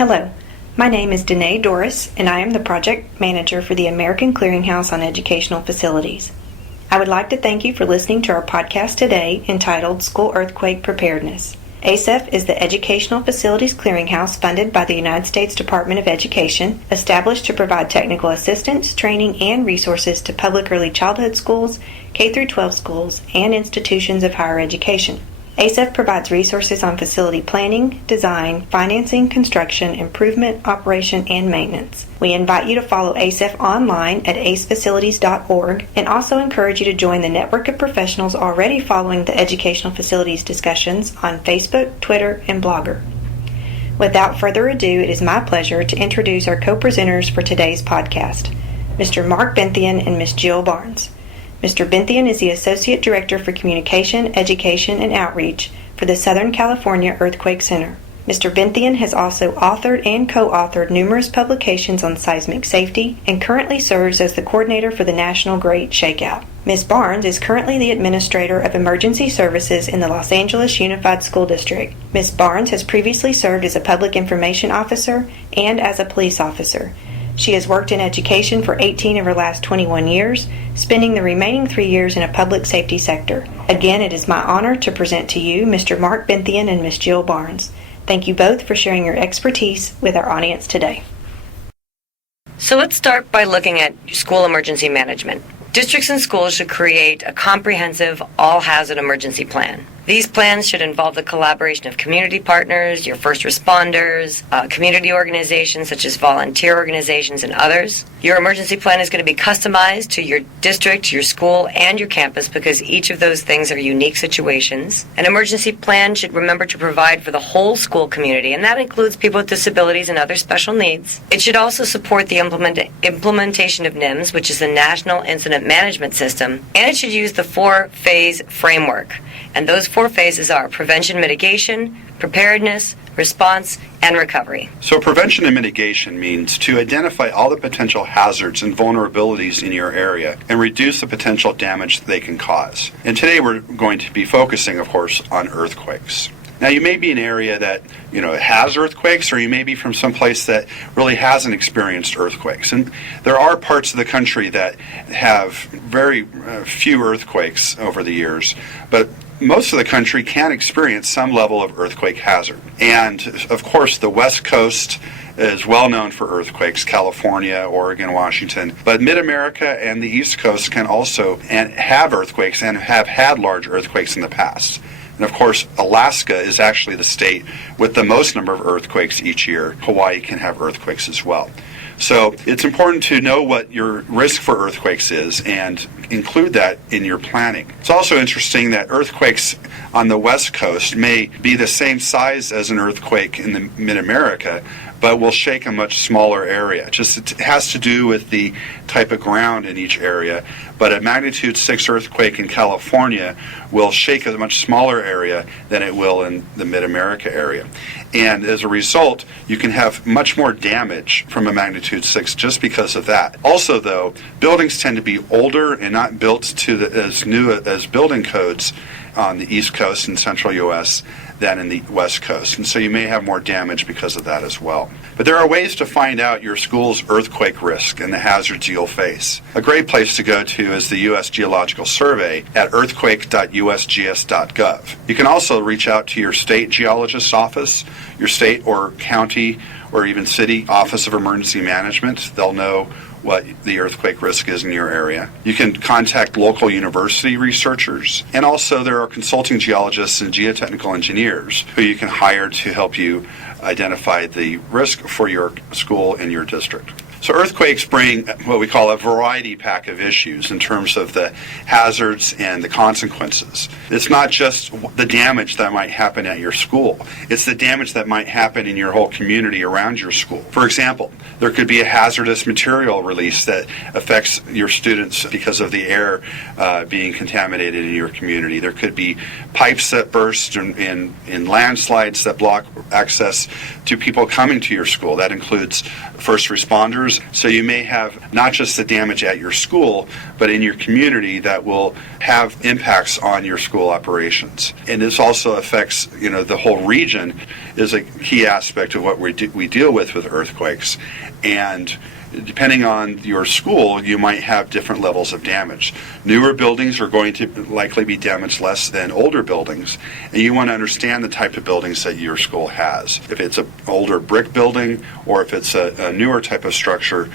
Hello, my name is Danae Doris, and I am the Project Manager for the American Clearinghouse on Educational Facilities. I would like to thank you for listening to our podcast today entitled School Earthquake Preparedness. ACEF is the Educational Facilities Clearinghouse funded by the United States Department of Education, established to provide technical assistance, training, and resources to public early childhood schools, K-12 schools, and institutions of higher education. ACEF provides resources on facility planning, design, financing, construction, improvement, operation, and maintenance. We invite you to follow ACEF online at acefacilities.org and also encourage you to join the network of professionals already following the educational facilities discussions on Facebook, Twitter, and Blogger. Without further ado, it is my pleasure to introduce our co-presenters for today's podcast, Mr. Mark Benthian and Ms. Jill Barnes. Mr. Benthian is the Associate Director for Communication, Education, and Outreach for the Southern California Earthquake Center. Mr. Benthian has also authored and co-authored numerous publications on seismic safety and currently serves as the coordinator for the National Great Shakeout. Ms. Barnes is currently the Administrator of Emergency Services in the Los Angeles Unified School District. Ms. Barnes has previously served as a Public Information Officer and as a police officer. She has worked in education for 18 of her last 21 years, spending the remaining 3 years in a public safety sector. Again, it is my honor to present to you Mr. Mark Benthian and Ms. Jill Barnes. Thank you both for sharing your expertise with our audience today. So let's start by looking at school emergency management. Districts and schools should create a comprehensive all-hazard emergency plan. These plans should involve the collaboration of community partners, your first responders, community organizations such as volunteer organizations and others. Your emergency plan is going to be customized to your district, your school, and your campus because each of those things are unique situations. An emergency plan should remember to provide for the whole school community, and that includes people with disabilities and other special needs. It should also support the implementation of NIMS, which is the National Incident Management System, and it should use the 4-phase framework. And those 4 phases are prevention, mitigation, preparedness, response, and recovery. So prevention and mitigation means to identify all the potential hazards and vulnerabilities in your area and reduce the potential damage they can cause. And today we're going to be focusing, of course, on earthquakes. Now, you may be an area that, has earthquakes, or you may be from some place that really hasn't experienced earthquakes. And there are parts of the country that have very few earthquakes over the years, but most of the country can experience some level of earthquake hazard. And, of course, the West Coast is well known for earthquakes, California, Oregon, Washington. But Mid-America and the East Coast can also have earthquakes and have had large earthquakes in the past. And of course, Alaska is actually the state with the most number of earthquakes each year. Hawaii can have earthquakes as well. So it's important to know what your risk for earthquakes is and include that in your planning. It's also interesting that earthquakes on the West Coast may be the same size as an earthquake in the Mid-America, but will shake a much smaller area. It has to do with the type of ground in each area. But a magnitude 6 earthquake in California will shake a much smaller area than it will in the Mid-America area. And as a result, you can have much more damage from a magnitude 6 just because of that. Also, though, buildings tend to be older and not built to as new as building codes on the East Coast and Central U.S. than in the West Coast. And so you may have more damage because of that as well. But there are ways to find out your school's earthquake risk and the hazards you'll face. A great place to go to is the U.S. Geological Survey at earthquake.usgs.gov. You can also reach out to your state geologist's office, your state or county or even city office of emergency management. They'll know what the earthquake risk is in your area. You can contact local university researchers, and also there are consulting geologists and geotechnical engineers who you can hire to help you identify the risk for your school and your district. So earthquakes bring what we call a variety pack of issues in terms of the hazards and the consequences. It's not just the damage that might happen at your school. It's the damage that might happen in your whole community around your school. For example, there could be a hazardous material release that affects your students because of the air being contaminated in your community. There could be pipes that burst in landslides that block access to people coming to your school. That includes first responders structures. So you may have not just the damage at your school, but in your community that will have impacts on your school operations. And this also affects, the whole region is a key aspect of what we deal with earthquakes. And depending on your school, you might have different levels of damage. Newer buildings are going to likely be damaged less than older buildings, and you want to understand the type of buildings that your school has. If it's an older brick building or if it's a newer type of structure,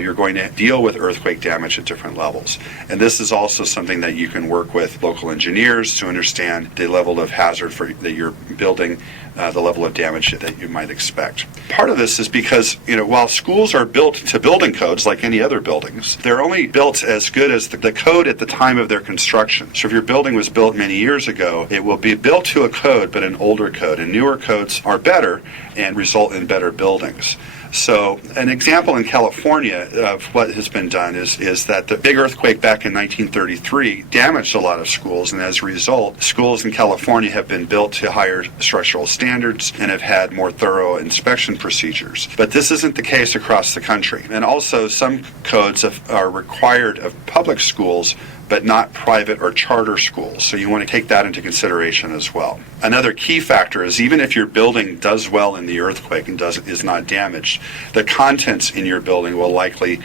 you're going to deal with earthquake damage at different levels. And this is also something that you can work with local engineers to understand the level of hazard that you're building, the level of damage that you might expect. Part of this is because, while schools are built to building codes like any other buildings, they're only built as good as the code at the time of their construction. So if your building was built many years ago, it will be built to a code, but an older code. And newer codes are better and result in better buildings. So an example in California of what has been done is that the big earthquake back in 1933 damaged a lot of schools, and as a result, schools in California have been built to higher structural standards and have had more thorough inspection procedures. But this isn't the case across the country. And also, some codes are required of public schools, but not private or charter schools. So you want to take that into consideration as well. Another key factor is even if your building does well in the earthquake and is not damaged, the contents in your building will likely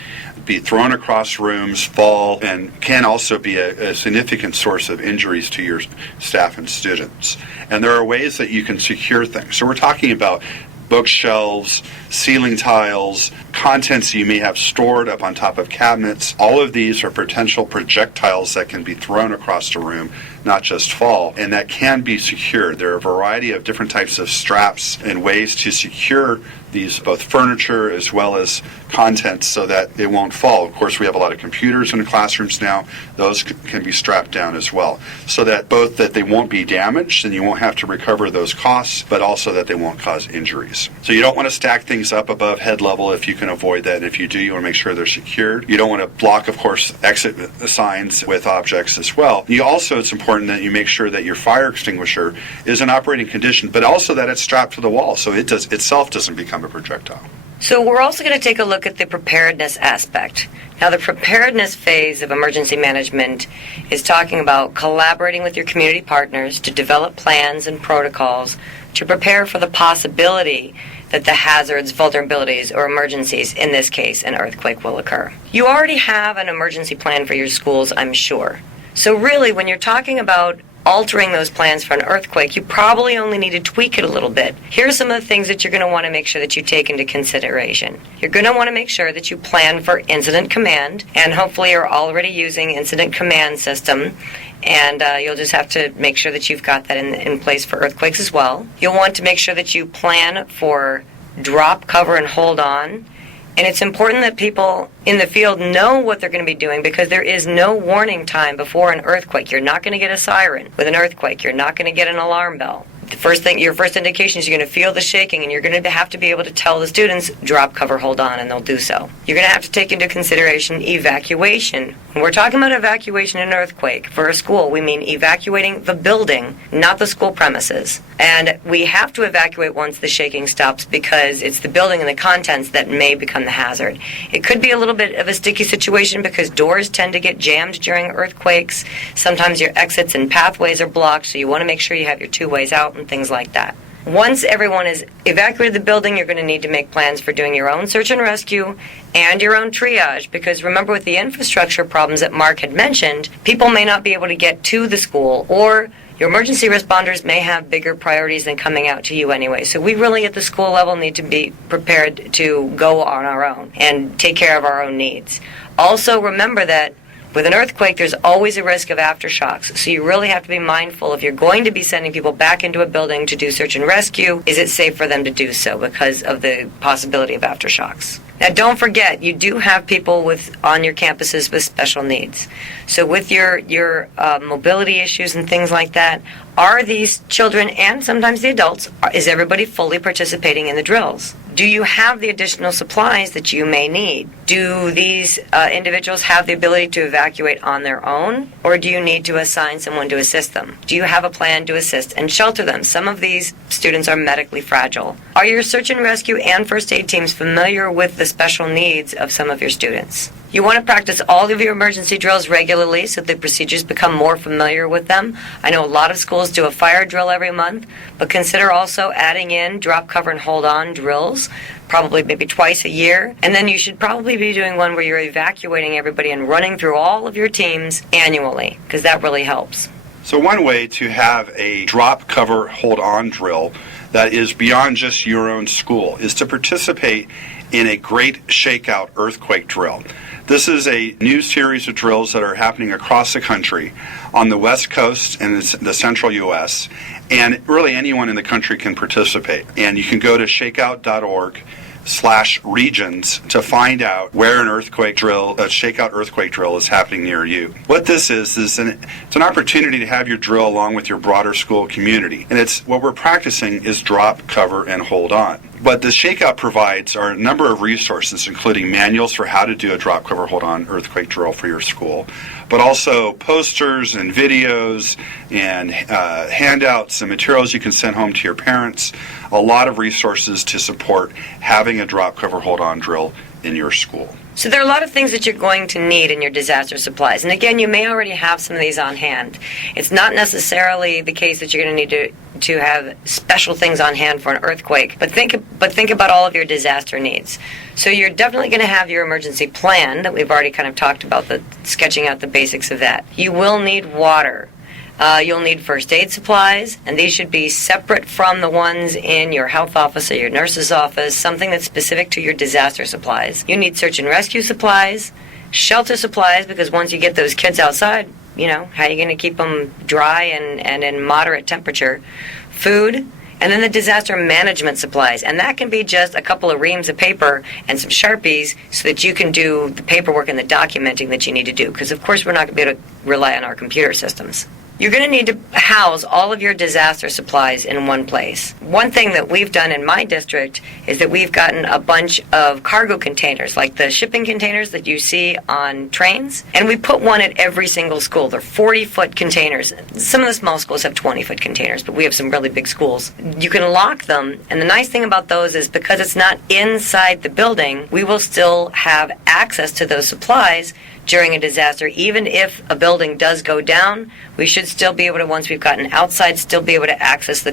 be thrown across rooms, fall, and can also be a significant source of injuries to your staff and students. And there are ways that you can secure things. So we're talking about bookshelves, ceiling tiles, contents you may have stored up on top of cabinets. All of these are potential projectiles that can be thrown across the room, not just fall, and that can be secured. There are a variety of different types of straps and ways to secure these, both furniture as well as contents, so that it won't fall. Of course, we have a lot of computers in the classrooms now. Those can be strapped down as well, so that both that they won't be damaged and you won't have to recover those costs, but also that they won't cause injuries. So you don't want to stack things up above head level if you can avoid that. And if you do, you want to make sure they're secured. You don't want to block, of course, exit signs with objects as well. It's important that you make sure that your fire extinguisher is in operating condition, but also that it's strapped to the wall so it itself doesn't become a projectile. So we're also going to take a look at the preparedness aspect. Now, the preparedness phase of emergency management is talking about collaborating with your community partners to develop plans and protocols to prepare for the possibility that the hazards, vulnerabilities, or emergencies, in this case, an earthquake, will occur. You already have an emergency plan for your schools, I'm sure. So really, when you're talking about altering those plans for an earthquake, you probably only need to tweak it a little bit. Here are some of the things that you're going to want to make sure that you take into consideration. You're going to want to make sure that you plan for incident command, and hopefully you're already using incident command system, and you'll just have to make sure that you've got that in place for earthquakes as well. You'll want to make sure that you plan for drop, cover, and hold on. And it's important that people in the field know what they're going to be doing, because there is no warning time before an earthquake. You're not going to get a siren with an earthquake. You're not going to get an alarm bell. Your first indication is you're going to feel the shaking, and you're going to have to be able to tell the students, drop, cover, hold on, and they'll do so. You're going to have to take into consideration evacuation. When we're talking about evacuation in an earthquake for a school, we mean evacuating the building, not the school premises. And we have to evacuate once the shaking stops, because it's the building and the contents that may become the hazard. It could be a little bit of a sticky situation because doors tend to get jammed during earthquakes. Sometimes your exits and pathways are blocked, so you want to make sure you have your two ways out and things like that. Once everyone has evacuated the building, you're going to need to make plans for doing your own search and rescue and your own triage, because remember, with the infrastructure problems that Mark had mentioned, people may not be able to get to the school, or your emergency responders may have bigger priorities than coming out to you anyway. So we really at the school level need to be prepared to go on our own and take care of our own needs. Also remember that with an earthquake, there's always a risk of aftershocks, so you really have to be mindful if you're going to be sending people back into a building to do search and rescue, is it safe for them to do so because of the possibility of aftershocks. Now, don't forget, you do have people on your campuses with special needs. So with your mobility issues and things like that, are these children and sometimes the adults, is everybody fully participating in the drills? Do you have the additional supplies that you may need? Do these individuals have the ability to evacuate on their own, or do you need to assign someone to assist them? Do you have a plan to assist and shelter them? Some of these students are medically fragile. Are your search and rescue and first aid teams familiar with the the special needs of some of your students. You want to practice all of your emergency drills regularly so the procedures become more familiar with them. I know a lot of schools do a fire drill every month, but consider also adding in drop, cover, and hold on drills, probably maybe twice a year. And then you should probably be doing one where you're evacuating everybody and running through all of your teams annually, because that really helps. So one way to have a drop, cover, hold on drill that is beyond just your own school is to participate in a great shakeout earthquake drill. This is a new series of drills that are happening across the country on the West Coast and the central U.S., and really anyone in the country can participate. And you can go to shakeout.org/regions to find out where a shakeout earthquake drill is happening near you. What this is it's an opportunity to have your drill along with your broader school community. And what we're practicing is drop, cover, and hold on. What the shakeout provides are a number of resources, including manuals for how to do a drop, cover, hold on earthquake drill for your school, but also posters and videos and handouts and materials you can send home to your parents. A lot of resources to support having a drop, cover, hold on drill in your school. So there are a lot of things that you're going to need in your disaster supplies. And again, you may already have some of these on hand. It's not necessarily the case that you're going to need to have special things on hand for an earthquake, but think about all of your disaster needs. So you're definitely going to have your emergency plan that we've already kind of talked about, sketching out the basics of that. You will need water. You'll need first aid supplies, and these should be separate from the ones in your health office or your nurse's office, something that's specific to your disaster supplies. You need search and rescue supplies, shelter supplies, because once you get those kids outside, how are you going to keep them dry and in moderate temperature? Food, and then the disaster management supplies. And that can be just a couple of reams of paper and some Sharpies so that you can do the paperwork and the documenting that you need to do. Because, of course, we're not going to be able to rely on our computer systems. You're going to need to house all of your disaster supplies in one place. One thing that we've done in my district is that we've gotten a bunch of cargo containers, like the shipping containers that you see on trains, and we put one at every single school. They're 40-foot containers. Some of the small schools have 20-foot containers, but we have some really big schools. You can lock them, and the nice thing about those is because it's not inside the building, we will still have access to those supplies during a disaster. Even if a building does go down, we should still be able to, once we've gotten outside, still be able to access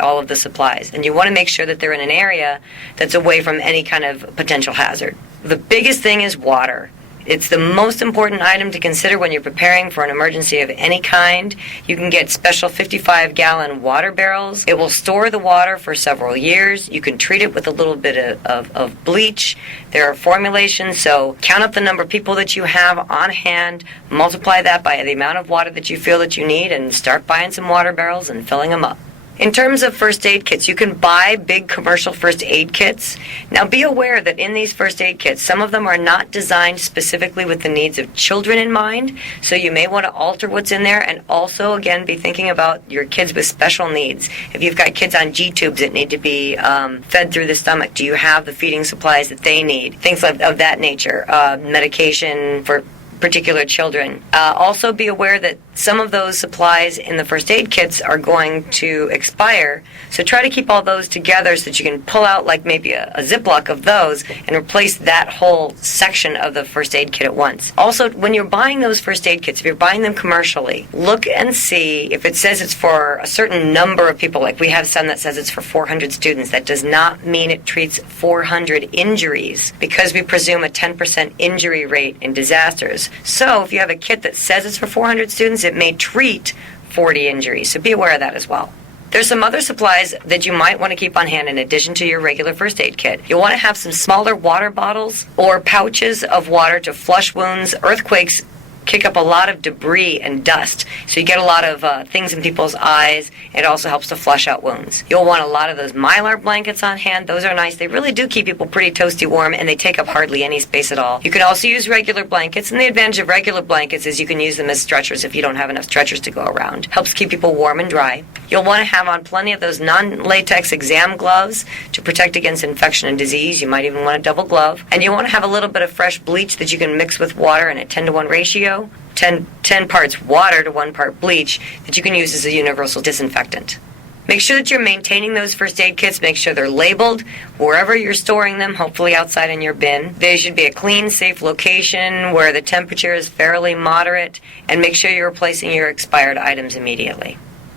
all of the supplies. And you want to make sure that they're in an area that's away from any kind of potential hazard. The biggest thing is water. It's the most important item to consider when you're preparing for an emergency of any kind. You can get special 55-gallon water barrels. It will store the water for several years. You can treat it with a little bit of bleach. There are formulations, so count up the number of people that you have on hand, multiply that by the amount of water that you feel that you need, and start buying some water barrels and filling them up. In terms of first aid kits, you can buy big commercial first aid kits. Now be aware that in these first aid kits, some of them are not designed specifically with the needs of children in mind, so you may want to alter what's in there, and also, again, be thinking about your kids with special needs. If you've got kids on G-tubes that need to be fed through the stomach, do you have the feeding supplies that they need? Things of that nature, medication for particular children. Also be aware that some of those supplies in the first aid kits are going to expire, so try to keep all those together so that you can pull out like maybe a Ziploc of those and replace that whole section of the first aid kit at once. Also, when you're buying those first aid kits, if you're buying them commercially, look and see if it says it's for a certain number of people. Like we have some that says it's for 400 students. That does not mean it treats 400 injuries, because we presume a 10% injury rate in disasters. So if you have a kit that says it's for 400 students, it may treat 40 injuries. So be aware of that as well. There's some other supplies that you might want to keep on hand in addition to your regular first aid kit. You'll want to have some smaller water bottles or pouches of water to flush wounds. Earthquakes kick up a lot of debris and dust, so you get a lot of things in people's eyes. It also helps to flush out wounds. You'll want a lot of those Mylar blankets on hand. Those are nice. They really do keep people pretty toasty warm, and they take up hardly any space at all. You can also use regular blankets, and the advantage of regular blankets is you can use them as stretchers if you don't have enough stretchers to go around. Helps keep people warm and dry. You'll want to have on plenty of those non-latex exam gloves to protect against infection and disease. You might even want a double glove. And you want to have a little bit of fresh bleach that you can mix with water in a 10-to-1 ratio. 10 parts water to 1 part bleach that you can use as a universal disinfectant. Make sure that you're maintaining those first aid kits. Make sure they're labeled wherever you're storing them, hopefully outside in your bin. They should be a clean, safe location where the temperature is fairly moderate, and make sure you're replacing your expired items immediately.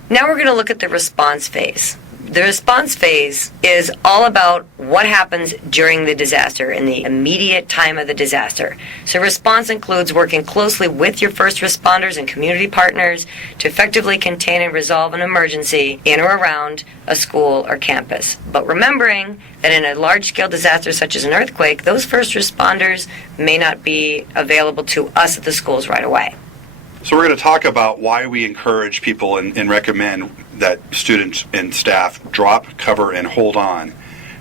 Now we're going to look at the response phase. The response phase is all about what happens during the disaster, in the immediate time of the disaster. So response includes working closely with your first responders and community partners to effectively contain and resolve an emergency in or around a school or campus. But remembering that in a large-scale disaster such as an earthquake, those first responders may not be available to us at the schools right away. So we're going to talk about why we encourage people and recommend that students and staff drop, cover, and hold on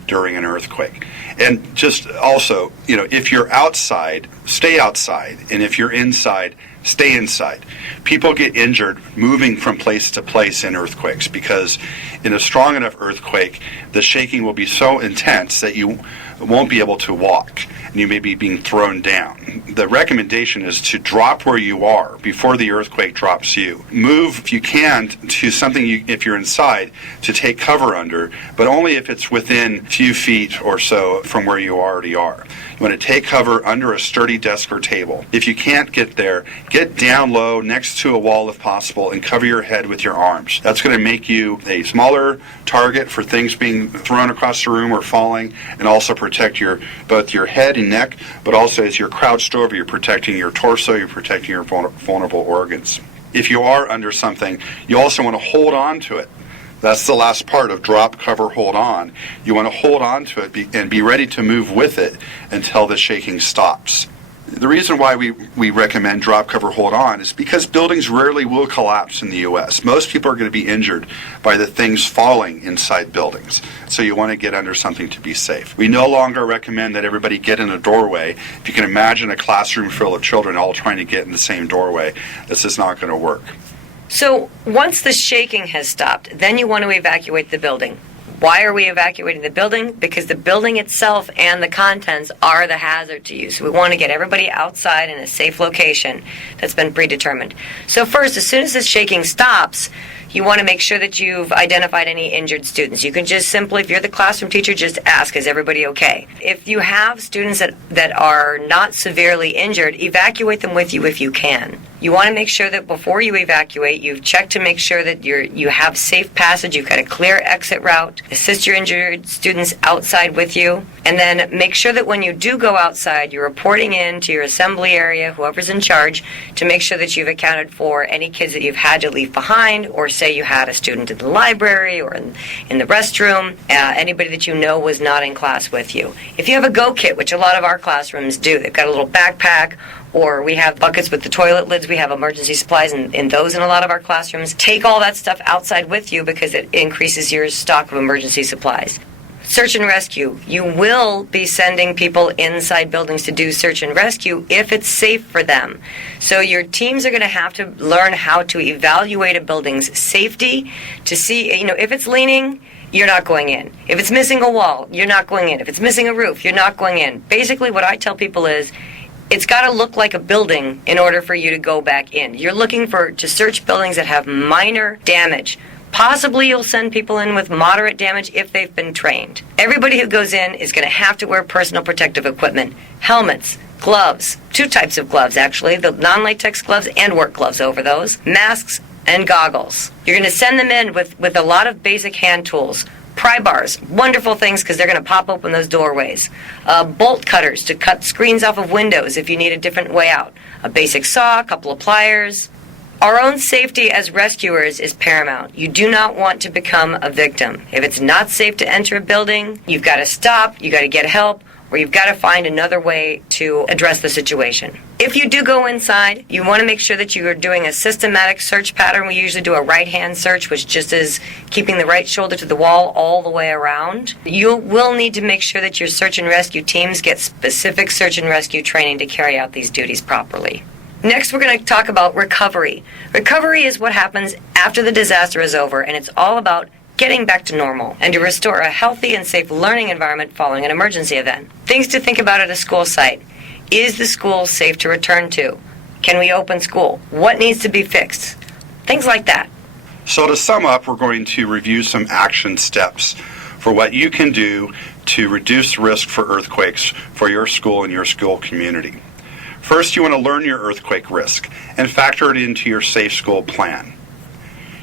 during an earthquake. And just also, if you're outside, stay outside. And if you're inside, stay inside. People get injured moving from place to place in earthquakes because in a strong enough earthquake, the shaking will be so intense that you won't be able to walk, and you may be being thrown down. The recommendation is to drop where you are before the earthquake drops you. Move, if you can, to something, if you're inside, to take cover under, but only if it's within a few feet or so from where you already are. You want to take cover under a sturdy desk or table. If you can't get there, get down low next to a wall if possible and cover your head with your arms. That's going to make you a smaller target for things being thrown across the room or falling, and also protect both your head and neck, but also as you're crouched over, you're protecting your torso, you're protecting your vulnerable organs. If you are under something, you also want to hold on to it. That's the last part of drop, cover, hold on. You want to hold on to it and be ready to move with it until the shaking stops. The reason why we recommend drop, cover, hold on is because buildings rarely will collapse in the U.S. Most people are going to be injured by the things falling inside buildings. So you want to get under something to be safe. We no longer recommend that everybody get in a doorway. If you can imagine a classroom full of children all trying to get in the same doorway, this is not going to work. So once the shaking has stopped, then you want to evacuate the building. Why are we evacuating the building? Because the building itself and the contents are the hazard to you. So we want to get everybody outside in a safe location that's been predetermined. So first, as soon as the shaking stops, you want to make sure that you've identified any injured students. You can just simply, if you're the classroom teacher, just ask, is everybody okay? If you have students that are not severely injured, evacuate them with you if you can. You want to make sure that before you evacuate, you've checked to make sure that you have safe passage, you've got a clear exit route, assist your injured students outside with you, and then make sure that when you do go outside, you're reporting in to your assembly area, whoever's in charge, to make sure that you've accounted for any kids that you've had to leave behind, or say you had a student in the library or in the restroom, anybody that you know was not in class with you. If you have a go kit, which a lot of our classrooms do, they've got a little backpack, or we have buckets with the toilet lids. We have emergency supplies in those in a lot of our classrooms. Take all that stuff outside with you because it increases your stock of emergency supplies. Search and rescue. You will be sending people inside buildings to do search and rescue if it's safe for them. So your teams are going to have to learn how to evaluate a building's safety to see, if it's leaning, you're not going in. If it's missing a wall, you're not going in. If it's missing a roof, you're not going in. Basically, what I tell people is, it's got to look like a building in order for you to go back in. You're looking to search buildings that have minor damage. Possibly you'll send people in with moderate damage if they've been trained. Everybody who goes in is going to have to wear personal protective equipment. Helmets, gloves, 2 types of gloves actually, the non-latex gloves and work gloves over those, masks and goggles. You're going to send them in with a lot of basic hand tools. Pry bars, wonderful things because they're going to pop open those doorways. Bolt cutters to cut screens off of windows if you need a different way out. A basic saw, a couple of pliers. Our own safety as rescuers is paramount. You do not want to become a victim. If it's not safe to enter a building, you've got to stop, you've got to get help, or you've got to find another way to address the situation. If you do go inside, you want to make sure that you are doing a systematic search pattern. We usually do a right-hand search, which just is keeping the right shoulder to the wall all the way around. You will need to make sure that your search and rescue teams get specific search and rescue training to carry out these duties properly. Next, we're going to talk about recovery. Recovery is what happens after the disaster is over, and it's all about getting back to normal and to restore a healthy and safe learning environment following an emergency event. Things to think about at a school site. Is the school safe to return to? Can we open school? What needs to be fixed? Things like that. So to sum up, we're going to review some action steps for what you can do to reduce risk for earthquakes for your school and your school community. First, you want to learn your earthquake risk and factor it into your safe school plan.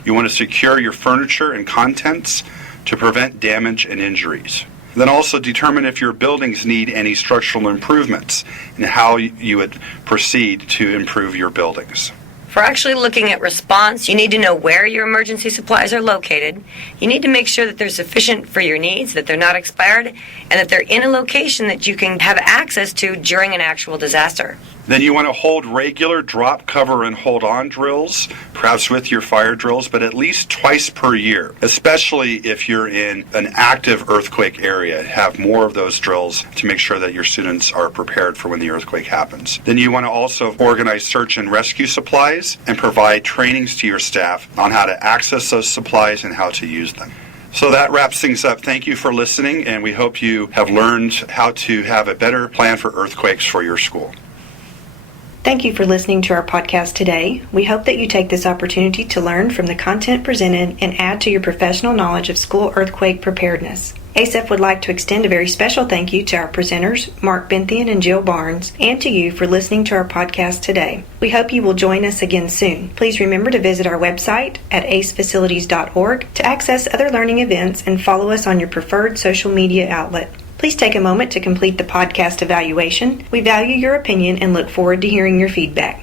You want to secure your furniture and contents to prevent damage and injuries. Then also determine if your buildings need any structural improvements and how you would proceed to improve your buildings. For actually looking at response, you need to know where your emergency supplies are located. You need to make sure that they're sufficient for your needs, that they're not expired, and that they're in a location that you can have access to during an actual disaster. Then you want to hold regular drop, cover, and hold on drills, perhaps with your fire drills, but at least twice per year, especially if you're in an active earthquake area. Have more of those drills to make sure that your students are prepared for when the earthquake happens. Then you want to also organize search and rescue supplies and provide trainings to your staff on how to access those supplies and how to use them. So that wraps things up. Thank you for listening, and we hope you have learned how to have a better plan for earthquakes for your school. Thank you for listening to our podcast today. We hope that you take this opportunity to learn from the content presented and add to your professional knowledge of school earthquake preparedness. ASEF would like to extend a very special thank you to our presenters, Mark Benthian and Jill Barnes, and to you for listening to our podcast today. We hope you will join us again soon. Please remember to visit our website at acefacilities.org to access other learning events and follow us on your preferred social media outlet. Please take a moment to complete the podcast evaluation. We value your opinion and look forward to hearing your feedback.